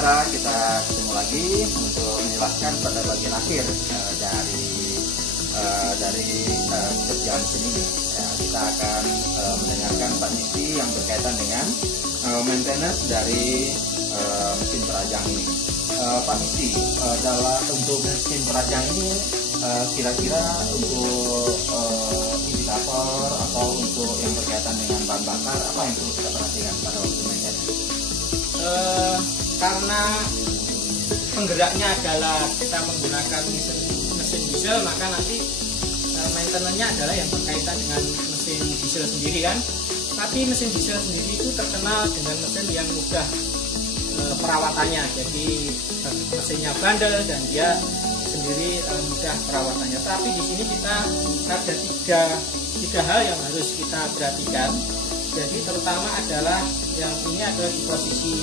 saudara, kita ketemu lagi untuk menjelaskan pada bagian akhir dari kerjaan sini. Ya, kita akan mendengarkan Pak Niki yang berkaitan dengan maintenance dari mesin perajang ini. Pak Niki, untuk mesin perajang ini kira-kira untuk indikator atau untuk yang berkaitan dengan bahan bakar, apa yang perlu kita perhatikan pada waktu maintenance? Karena penggeraknya adalah kita menggunakan mesin diesel, maka nanti maintenance-nya adalah yang berkaitan dengan mesin diesel sendiri kan. Tapi mesin diesel sendiri itu terkenal dengan mesin yang mudah perawatannya, jadi mesinnya bandel dan dia sendiri mudah perawatannya. Tapi di sini kita ada tiga hal yang harus kita perhatikan. Jadi terutama adalah yang ini adalah di posisi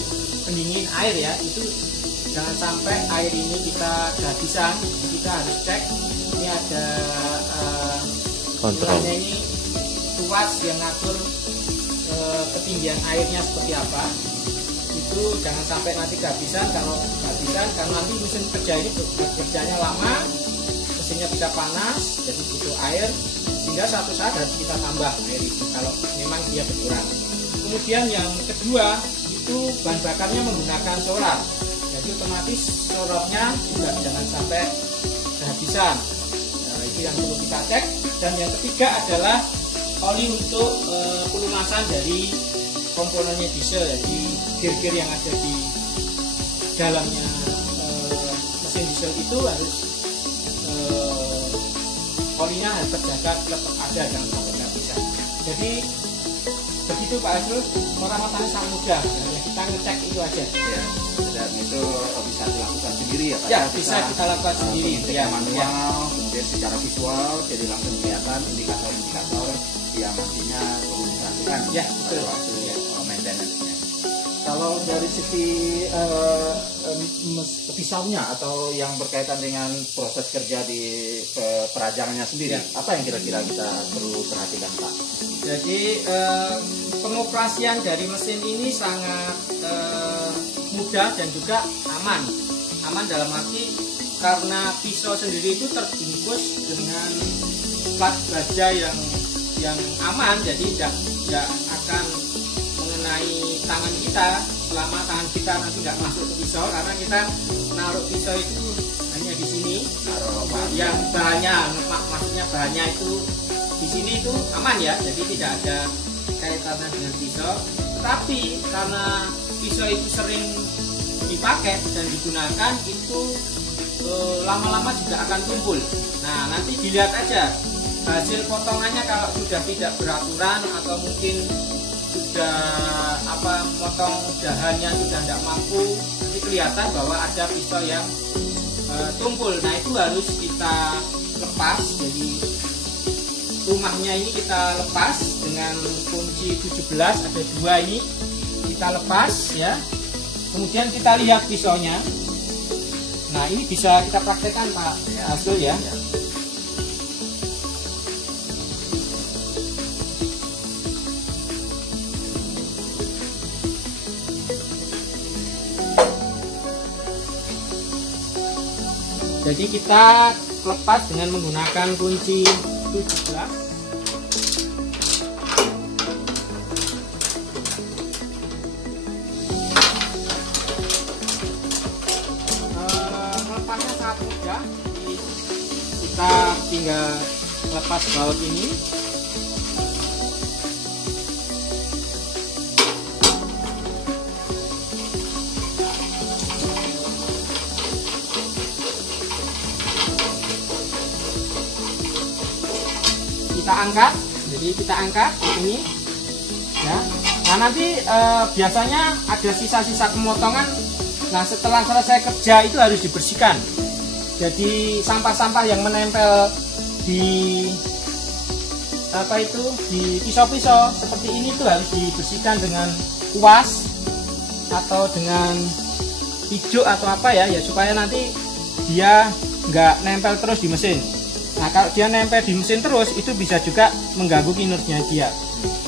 pendingin air ya, itu jangan sampai air ini kita kehabisan. Kita harus cek ini ada kontrolnya, ini tuas yang ngatur ketinggian airnya seperti apa. Itu jangan sampai nanti kehabisan. Kalau kehabisan, karena nanti mesin kerja ini bekerjanya lama, mesinnya bisa panas, jadi butuh air, sehingga suatu saat harus kita tambah air itu kalau memang dia berkurang. Kemudian yang kedua itu bahan bakarnya menggunakan solar, jadi otomatis sorotnya juga jangan sampai kehabisan. Nah, itu yang perlu kita cek. Dan yang ketiga adalah oli untuk pelunasan dari komponennya diesel, jadi gear-gear yang ada di dalamnya mesin diesel itu harus olinya harus terjaga, tetap ada, jangan sampai kehabisan. Jadi begitu Pak Azrul, perawatannya sangat mudah, hanya kita ngecek itu aja. Ya, dan itu bisa dilakukan sendiri ya Pak? Ya, bisa kita lakukan sendiri. Ya, manual, kemudian secara visual, jadi langsung kelihatan indikator-indikator yang nantinya perlu dilakukan ya, pada waktu maintenance-nya. Kalau dari sisi pisaunya atau yang berkaitan dengan proses kerja di perajangannya sendiri, ya, apa yang kira-kira kita perlu perhatikan Pak? Jadi pengoperasian dari mesin ini sangat mudah dan juga aman. Aman dalam arti karena pisau sendiri itu terbungkus dengan plat baja yang aman, jadi tidak akan mengenai tangan kita selama tangan kita nanti nggak masuk ke pisau, karena kita naruh pisau itu hanya di sini, yang bahannya, maksudnya bahannya itu di sini itu aman ya, jadi tidak ada kaitannya dengan pisau. Tetapi karena pisau itu sering dipakai dan digunakan, itu lama-lama juga akan tumpul. Nah, nanti dilihat aja hasil potongannya, kalau sudah tidak beraturan atau mungkin sudah motong dahannya sudah tidak mampu, nanti kelihatan bahwa ada pisau yang tumpul. Nah, itu harus kita lepas. Jadi rumahnya ini kita lepas dengan kunci 17, ada 2 ini kita lepas ya. Kemudian kita lihat pisaunya. Nah, ini bisa kita praktekkan Pak Azrul ya. Jadi kita lepas dengan menggunakan kunci 17. Melepasnya sangat mudah. Kita tinggal lepas baut ini. Kita angkat, jadi kita angkat ini ya. Nah, nanti biasanya ada sisa-sisa pemotongan. Nah, setelah selesai kerja itu harus dibersihkan. Jadi sampah-sampah yang menempel di di pisau-pisau seperti ini tuh harus dibersihkan dengan kuas atau dengan pijuk atau apa ya, supaya nanti dia nggak nempel terus di mesin. Nah, kalau dia nempel di mesin terus, itu bisa juga mengganggu kinerjanya dia.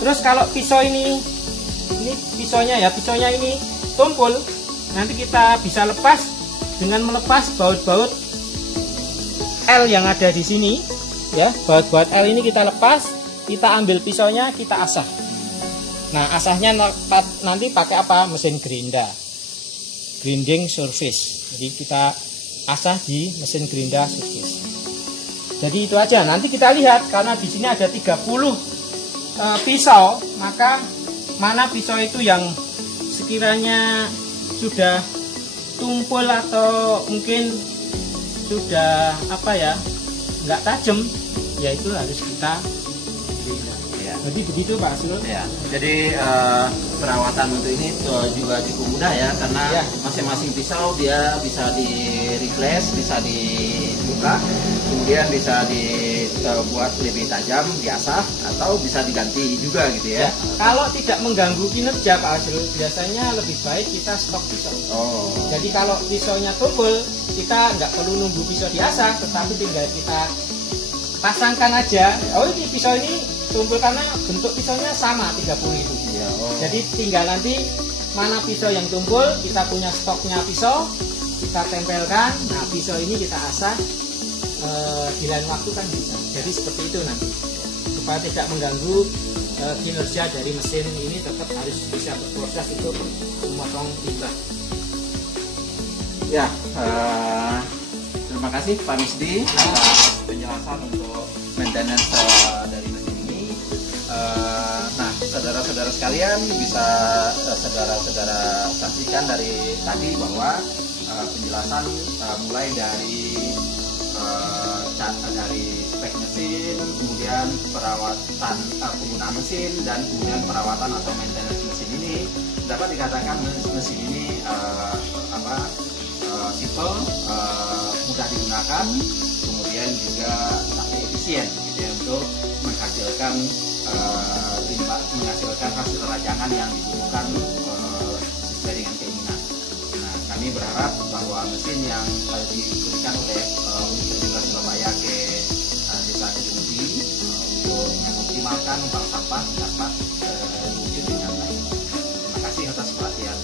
Terus kalau pisau ini pisaunya ini tumpul, nanti kita bisa lepas dengan melepas baut-baut L yang ada di sini ya. Baut-baut L ini kita lepas, kita ambil pisaunya, kita asah. Nah, asahnya nanti pakai apa? Mesin grinding surface. Jadi kita asah di mesin grinding surface. Jadi itu aja. Nanti kita lihat karena di sini ada 30 pisau, maka mana pisau itu yang sekiranya sudah tumpul atau mungkin sudah apa ya, nggak tajam, ya itu harus kita grinder. Ya. Jadi begitu Pak Asrul. Ya, jadi perawatan untuk ini juga cukup mudah ya, karena Ya. masing-masing pisau dia bisa di replace, bisa dibuka, kemudian bisa dibuat lebih tajam, diasah, atau bisa diganti juga gitu ya. Ya, kalau tidak mengganggu kinerja Pak Asrul, biasanya lebih baik kita stok pisau. Oh, Jadi kalau pisaunya tumpul, kita nggak perlu nunggu pisau diasah, tetapi tinggal kita pasangkan aja. Oh, ini pisau ini tumpul karena bentuk pisaunya sama 30 itu. iya. Oh. Jadi tinggal nanti mana pisau yang tumpul, kita punya stoknya pisau, kita tempelkan. Nah, pisau ini kita asah di lain waktu kan bisa. Jadi seperti itu nanti, supaya tidak mengganggu kinerja dari mesin ini, tetap harus bisa berproses untuk memotong limbah. Ya, terima kasih Pak Misdi atas penjelasan untuk maintenance dari mesin ini. Nah, saudara-saudara sekalian, bisa saudara-saudara saksikan dari tadi bahwa penjelasan mulai dari spek mesin, kemudian perawatan penggunaan mesin, dan kemudian perawatan atau maintenance mesin ini, dapat dikatakan mesin ini simple, mudah digunakan, kemudian juga efisien gitu ya, untuk menghasilkan hasil rajangan yang dibutuhkan sesuai dengan keinginan. Nah, kami berharap bahwa mesin yang diberikan oleh Universitas Surabaya ke Desa Kedungsi untuk mengoptimalkan bank sampah dapat terwujud dengan baik. Terima kasih atas perhatian.